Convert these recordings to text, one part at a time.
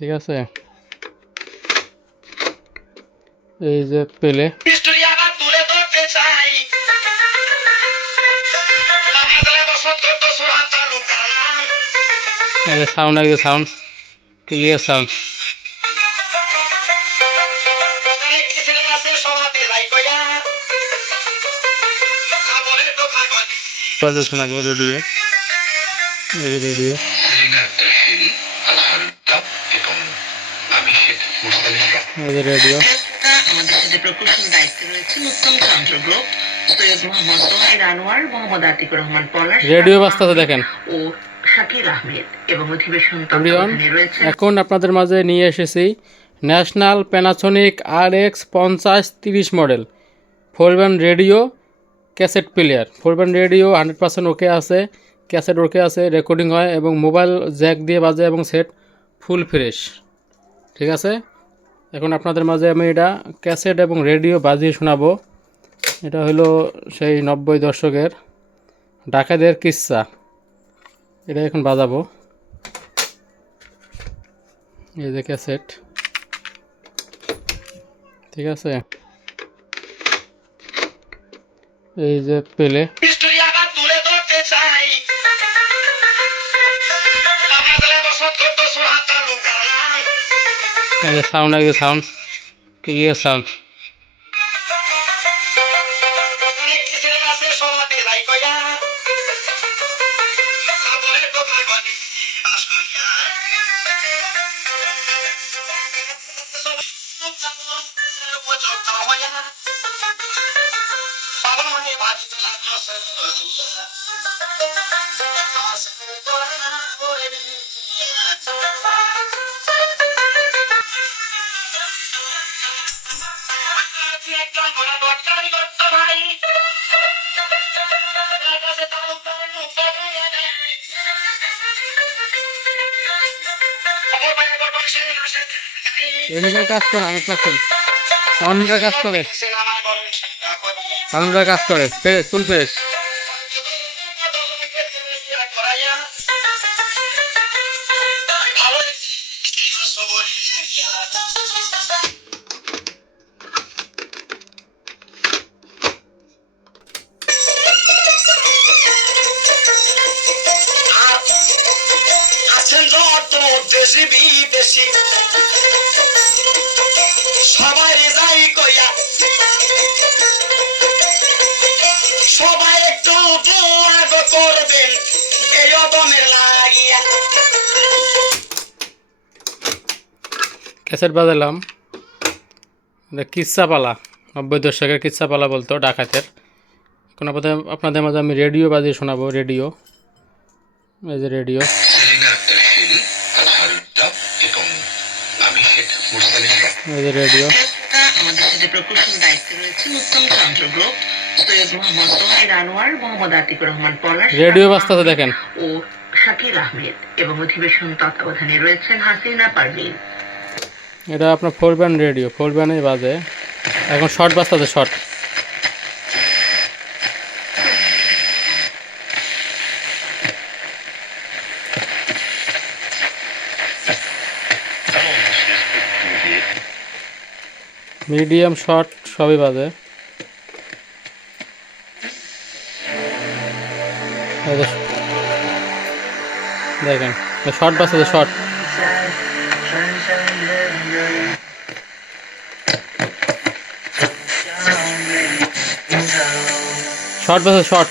ঠিক আছে? এই যে পেলে। তুলে ধরতে চাই। আমাদের বছর চোদ্দশো হাজার রুপায় খাগল বাজে শোনা যাবে রেডিও আমাদের সাথে প্রকৌশল দায়িত্বে রয়েছেন উত্তম চন্দ্র গ্রুপ সৈয়দ মোহাম্মদ সোহাইল আনোয়ার মোহাম্মদ আতিকুর রহমান পলাশ রেডিও বাজতেছে দেখেন। ও শাকিল আহমেদ এবং অধিবেশন এখন আপনাদের মাঝে নিয়ে এসেছি ন্যাশনাল প্যানাসোনিক আর এক্স পঞ্চাশ তিরিশ model four band radio cassette player four band radio hundred percent okay আছে ক্যাসেট ওকে আছে রেকর্ডিং হয় এবং মোবাইল জ্যাক দিয়ে বাজে এবং সেট ফুল ফ্রেশ। ঠিক আছে? এখন আপনাদের মাঝে আমি এটা ক্যাসেট এবং রেডিও বাজিয়ে শোনাবো। এটা হলো সেই নব্বই দশকের ডাকাদের কিস্সা। এটা এখন বাজাবো। এই যে ক্যাসেট। ঠিক আছে? এই যে পেলে। সাউন্ড আগে সাউন্ড ক্লিয়ার সাউন্ড এদিকে কাজ করে আমি কাজ করি। সাউন্ডের কাজ করে। সাউন্ডের কাজ করে। ফ্রেশ আছেন যত দেশি বিদেশি। সবাই যাই কইয়া সবাই একটু দুয়াগ করবেন এই অদমের লাগিয়া। ক্যাসেট বাজালাম। এটা পালা নব্বই দশকের কিচ্ছা পালা বলতো ডাকাতের। এখন আপনাদের আপনাদের মাঝে আমি রেডিও বাজিয়ে শোনাবো রেডিও। এই যে রেডিও। এই যে রেডিও আমাদের সাথে প্রকৌশল দায়িত্বে রয়েছেন উত্তম চন্দ্র গ্রুপ সৈয়দ মোহাম্মদ সোহাইল আনোয়ার মোহাম্মদ আতিকুর রহমান পলাশ রেডিও বাজতেছে দেখেন। ও শাকিল আহমেদ এবং অধিবেশন তত্ত্বাবধানে রয়েছেন হাসিনা পারভিন। এটা আপনার ফোর ব্যান্ড রেডিও ফোর ব্যান্ডে বাজে। এখন শর্ট বাস্তাতে শর্ট মিডিয়াম শর্ট সবই বাজে। দেখেন শর্ট বাজতেছে শর্ট। শর্ট বাজে শর্ট।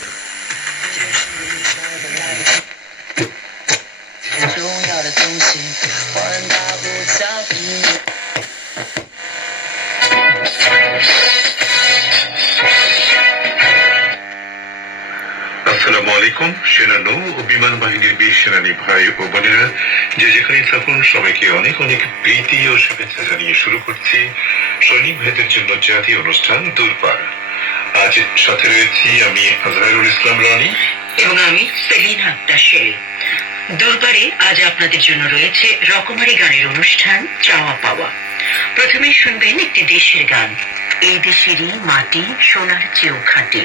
আসসালামু আলাইকুম সেনানৌ ও বিমান বাহিনীর বীর সেনানী ভাই ও বোনেরা, যে যেখানে থাকুন, সবাইকে অনেক অনেক প্রীতি ও শুভেচ্ছা জানিয়ে শুরু করছি সৈনিক ভাইদের জন্য জাতীয় অনুষ্ঠান দূরপার আজ সাথে রয়েছি আমি আজহারুল ইসলাম রনি। এবং আমি সেলিন আক্তার শেল দুর্বারে আজ আপনাদের জন্য রয়েছে রকমারি গানের অনুষ্ঠান, চাওয়া পাওয়া। প্রথমেই শুনবেন একটি দেশের গান। এই দেশেরই মাটি, সোনার চেয়েও খাঁটি।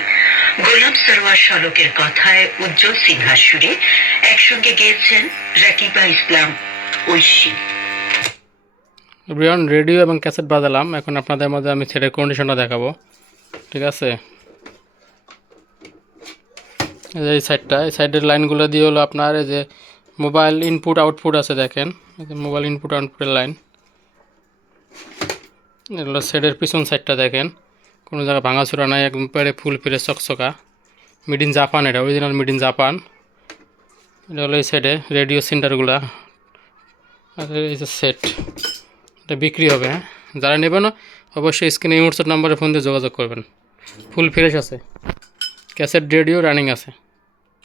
গোলাম সরোয়ার সড়কের কথায় উজ্জ্বল সিনহার সুরে একসঙ্গে গেয়েছেন রাকিবা ইসলাম ঐশী। ব্রিয়ন রেডিও এবং ক্যাসেট বাজালাম। এখন আপনাদের মধ্যে আমি সেটের কন্ডিশনটা দেখাবো। ঠিক আছে? এই সাইডটা এই সাইডের লাইনগুলো দিয়ে হলো আপনার এই যে মোবাইল ইনপুট আউটপুট আছে দেখেন। মোবাইল ইনপুট আউটপুটের লাইন এগুলো সেটের পিছন সাইডটা দেখেন। কোনো জায়গায় ভাঙাচোরা নাই, একদম পেড়ে ফুল ফিরে চকচকা। মিড ইন জাপান এটা অরিজিনাল মিড ইন জাপান এটা হলো এই সাইডে রেডিও সেন্টারগুলা আর এই যে সেট এটা বিক্রি হবে হ্যাঁ? যারা নেবে না, অবশ্যই স্ক্রিনে হোয়াটসঅ্যাপ নাম্বারে ফোন দিয়ে যোগাযোগ করবেন। ফুল ফ্রেশ আছে। ক্যাসেট রেডিও রানিং আছে।